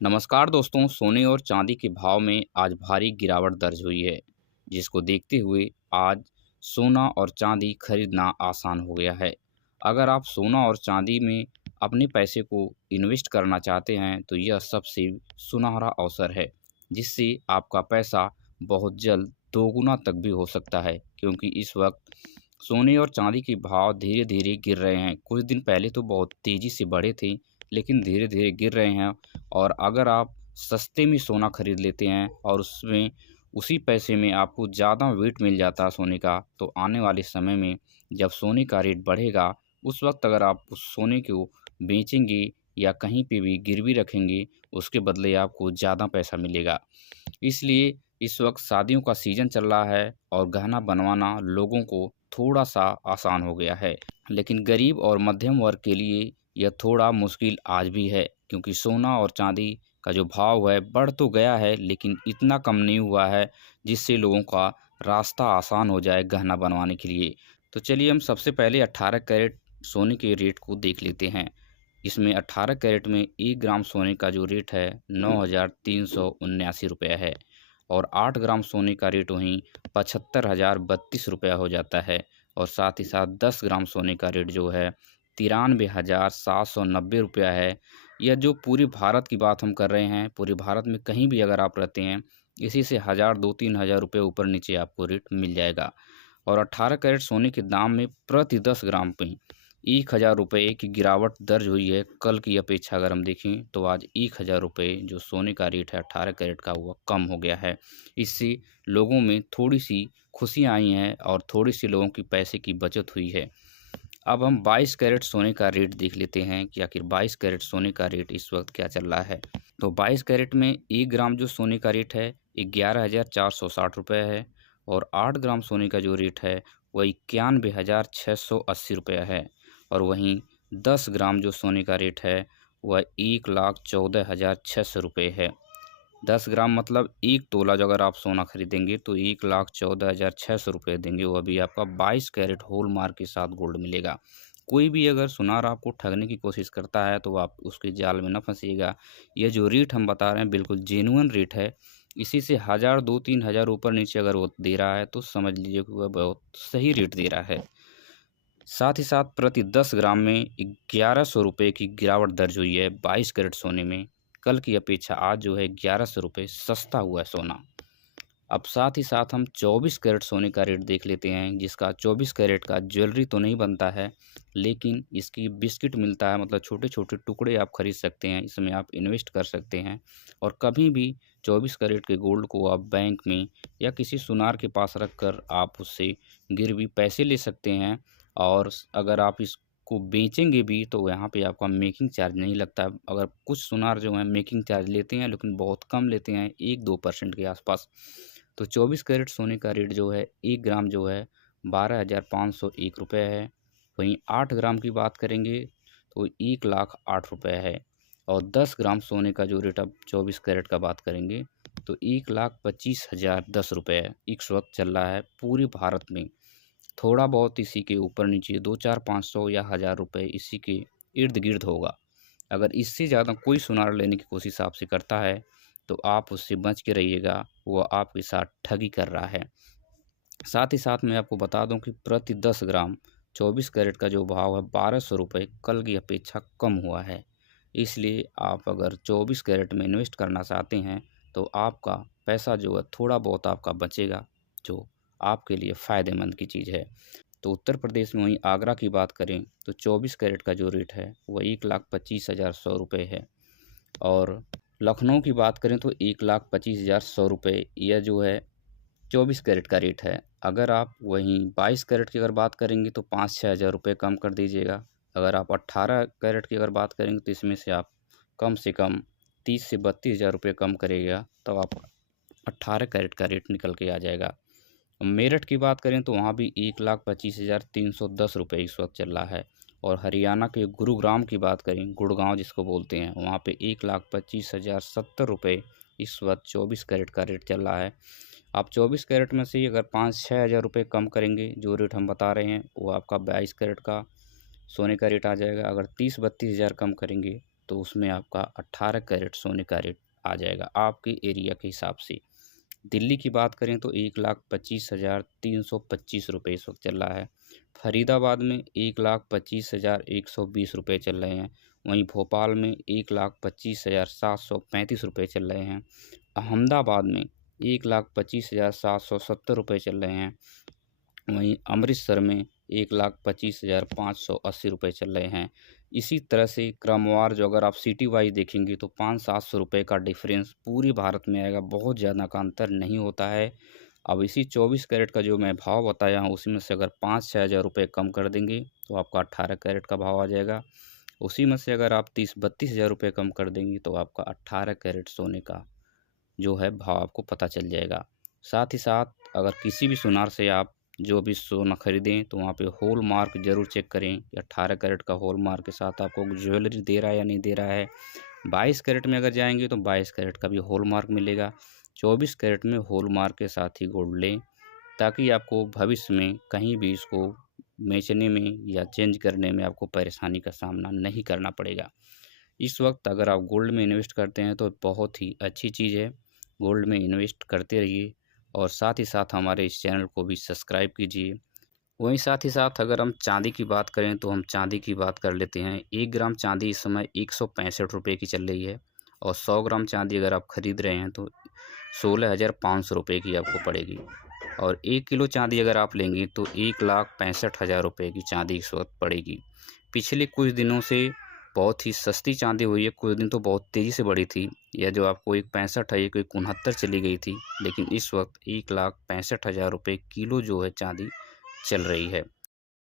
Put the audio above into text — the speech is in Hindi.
नमस्कार दोस्तों। सोने और चांदी के भाव में आज भारी गिरावट दर्ज हुई है, जिसको देखते हुए आज सोना और चांदी खरीदना आसान हो गया है। अगर आप सोना और चांदी में अपने पैसे को इन्वेस्ट करना चाहते हैं तो यह सबसे सुनहरा अवसर है, जिससे आपका पैसा बहुत जल्द दोगुना तक भी हो सकता है। क्योंकि इस वक्त सोने और चांदी के भाव धीरे धीरे गिर रहे हैं। कुछ दिन पहले तो बहुत तेज़ी से बढ़े थे, लेकिन धीरे धीरे गिर रहे हैं। और अगर आप सस्ते में सोना खरीद लेते हैं और उसमें उसी पैसे में आपको ज़्यादा वेट मिल जाता है सोने का, तो आने वाले समय में जब सोने का रेट बढ़ेगा, उस वक्त अगर आप उस सोने को बेचेंगे या कहीं पे भी गिरवी रखेंगे, उसके बदले आपको ज़्यादा पैसा मिलेगा। इसलिए इस वक्त शादियों का सीज़न चल रहा है और गहना बनवाना लोगों को थोड़ा-सा आसान हो गया है। लेकिन गरीब और मध्यम वर्ग के लिए यह थोड़ा मुश्किल आज भी है, क्योंकि सोना और चांदी का जो भाव है बढ़ तो गया है, लेकिन इतना कम नहीं हुआ है जिससे लोगों का रास्ता आसान हो जाए गहना बनवाने के लिए। तो चलिए हम सबसे पहले 18 कैरेट सोने के रेट को देख लेते हैं। इसमें 18 कैरेट में 1 ग्राम सोने का जो रेट है 9,379 रुपये है। और 8 ग्राम सोने का रेट वहीं 75,032 रुपया हो जाता है। और साथ ही साथ 10 ग्राम सोने का रेट जो है 93,790 रुपया है। यह जो पूरे भारत की बात हम कर रहे हैं, पूरे भारत में कहीं भी अगर आप रहते हैं, इसी से 1,000 2-3 हज़ार रुपये ऊपर नीचे आपको रेट मिल जाएगा। और 18 कैरेट सोने के दाम में प्रति 10 ग्राम पे 1,000 रुपये की गिरावट दर्ज हुई है। कल की अपेक्षा अगर हम देखें तो आज 1,000 रुपये जो सोने का रेट है 18 कैरेट का, वह कम हो गया है। इससे लोगों में थोड़ी-सी खुशियाँ आई हैं और थोड़ी-सी लोगों की पैसे की बचत हुई है। अब हम 22 कैरेट सोने का रेट देख लेते हैं कि आखिर 22 कैरेट सोने का रेट इस वक्त क्या चल रहा है। तो 22 कैरेट में 1 ग्राम जो सोने का रेट है 11,460 रुपये है। और 8 ग्राम सोने का जो रेट है वह 91,680 रुपया है। और वहीं 10 ग्राम जो सोने का रेट है वह 1,14,600 रुपये है। 10 ग्राम मतलब 1 तोला जो अगर आप सोना खरीदेंगे तो 1,14,600 रुपये देंगे। वो अभी आपका 22 कैरेट हॉलमार्क के साथ गोल्ड मिलेगा। कोई भी अगर सुनार आपको ठगने की कोशिश करता है तो आप उसके जाल में ना फंसिएगा। ये जो रेट हम बता रहे हैं बिल्कुल जेन्युइन रेट है। इसी से 1,000 2-3 हज़ार ऊपर नीचे अगर वो दे रहा है तो समझ लीजिए कि वह बहुत सही रेट दे रहा है। साथ ही साथ प्रति 10 ग्राम में 1,100 रुपये की गिरावट दर्ज हुई है 22 कैरेट सोने में। कल की अपेक्षा आज जो है 1,100 रुपये सस्ता हुआ है सोना। अब साथ ही साथ हम 24 कैरेट सोने का रेट देख लेते हैं, जिसका 24 कैरेट का ज्वेलरी तो नहीं बनता है, लेकिन इसकी बिस्किट मिलता है। मतलब छोटे-छोटे टुकड़े आप खरीद सकते हैं, इसमें आप इन्वेस्ट कर सकते हैं। और कभी भी 24 कैरेट के गोल्ड को आप बैंक में या किसी सुनार के पास रख कर आप उससे गिरवी पैसे ले सकते हैं। और अगर आप इसको बेचेंगे भी तो यहाँ पे आपका मेकिंग चार्ज नहीं लगता। अगर कुछ सुनार जो हैं मेकिंग चार्ज लेते हैं, लेकिन बहुत कम लेते हैं, 1-2% के आसपास। तो 24 कैरेट सोने का रेट जो है 1 ग्राम जो है 12,501 रुपये है। वहीं 8 ग्राम की बात करेंगे तो 1,08,000 है। और 10 ग्राम सोने का जो रेट अब 24 कैरेट का बात करेंगे तो 1,25,010 रुपये इस वक्त चल रहा है पूरे भारत में। थोड़ा बहुत इसी के ऊपर नीचे 2-4-500 या 1,000 रुपये इसी के इर्द गिर्द होगा। अगर इससे ज़्यादा कोई सुनार लेने की कोशिश आपसे करता है तो आप उससे बच के रहिएगा, वह आपके साथ ठगी कर रहा है। साथ ही साथ मैं आपको बता दूं कि प्रति 10 ग्राम 24 कैरेट का जो भाव है 1,200 रुपये कल की अपेक्षा कम हुआ है। इसलिए आप अगर 24 कैरेट में इन्वेस्ट करना चाहते हैं तो आपका पैसा जो है थोड़ा बहुत आपका बचेगा, जो आपके लिए फ़ायदेमंद की चीज़ है। तो उत्तर प्रदेश में वहीं आगरा की बात करें तो 24 कैरेट का जो रेट है वह 1,25,100 रुपये है। और लखनऊ की बात करें तो 1,25,100 रुपये यह जो है 24 कैरेट का रेट है। अगर आप वहीं 22 कैरेट की अगर बात करेंगे तो 5-6 हज़ार रुपये कम कर दीजिएगा। अगर आप 18 कैरेट की अगर बात करेंगे तो इसमें से आप कम से कम 30 से 32 हज़ार रुपये कम करिएगा, तब आप 18 कैरेट का रेट निकल के आ जाएगा। मेरठ की बात करें तो वहाँ भी 1,25,310 रुपये इस वक्त चल रहा है। और हरियाणा के गुरुग्राम की बात करें, गुड़गांव जिसको बोलते हैं, वहाँ पे 1,25,070 रुपये इस वक्त 24 कैरेट का रेट चल रहा है। आप 24 कैरेट में से ही अगर 5-6 हज़ार रुपये कम करेंगे, जो रेट हम बता रहे हैं वो आपका 22 कैरेट का सोने का रेट आ जाएगा। अगर 30-32 हज़ार कम करेंगे तो उसमें आपका 18 कैरेट सोने का रेट आ जाएगा आपके एरिया के हिसाब से। दिल्ली की बात करें तो 1,25,325 रुपये इस वक्त चल रहा है। फरीदाबाद में 1,25,120 रुपये चल रहे हैं। वहीं भोपाल में 1,25,735 रुपये चल रहे हैं। अहमदाबाद में 1,25,770 रुपये चल रहे हैं। वहीं अमृतसर में 1,25,580 रुपये चल रहे हैं। इसी तरह से क्रमवार जो अगर आप सिटी वाइज देखेंगे तो 500-700 रुपये का डिफरेंस पूरे भारत में आएगा, बहुत ज़्यादा का अंतर नहीं होता है। अब इसी 24 कैरेट का जो मैं भाव बताया हूँ उसी में से अगर 5-6 हज़ार रुपये कम कर देंगे तो आपका 18 कैरेट का भाव आ जाएगा। उसी में से अगर आप 30-32 हज़ार रुपये कम कर देंगे तो आपका 18 कैरेट सोने का जो है भाव आपको पता चल जाएगा। साथ ही साथ अगर किसी भी सुनार से आप जो भी सोना खरीदें तो वहाँ पे हॉल मार्क ज़रूर चेक करें कि 18 कैरेट का हॉल मार्क के साथ आपको ज्वेलरी दे रहा है या नहीं दे रहा है। 22 कैरेट में अगर जाएंगे तो 22 कैरेट का भी हॉल मार्क मिलेगा। 24 कैरेट में हॉल मार्क के साथ ही गोल्ड लें, ताकि आपको भविष्य में कहीं भी इसको बेचने में या चेंज करने में आपको परेशानी का सामना नहीं करना पड़ेगा। इस वक्त अगर आप गोल्ड में इन्वेस्ट करते हैं तो बहुत ही अच्छी चीज़ है। गोल्ड में इन्वेस्ट करते रहिए और साथ ही साथ हमारे इस चैनल को भी सब्सक्राइब कीजिए। वहीं साथ ही साथ अगर हम चांदी की बात करें तो हम चांदी की बात कर लेते हैं। 1 ग्राम चांदी इस समय 165 रुपये की चल रही है और 100 ग्राम चांदी अगर आप ख़रीद रहे हैं तो 16,500 रुपये की आपको पड़ेगी। और 1 किलो चांदी अगर आप लेंगे तो 1,65,000 रुपये की चांदी इस वक्त पड़ेगी। पिछले कुछ दिनों से बहुत ही सस्ती चांदी हुई है, कुछ दिन तो बहुत तेज़ी से बढ़ी थी। यह जो आपको 1,65 है, ये कोई 69 चली गई थी, लेकिन इस वक्त 1,65,000 रुपये किलो जो है चांदी चल रही है।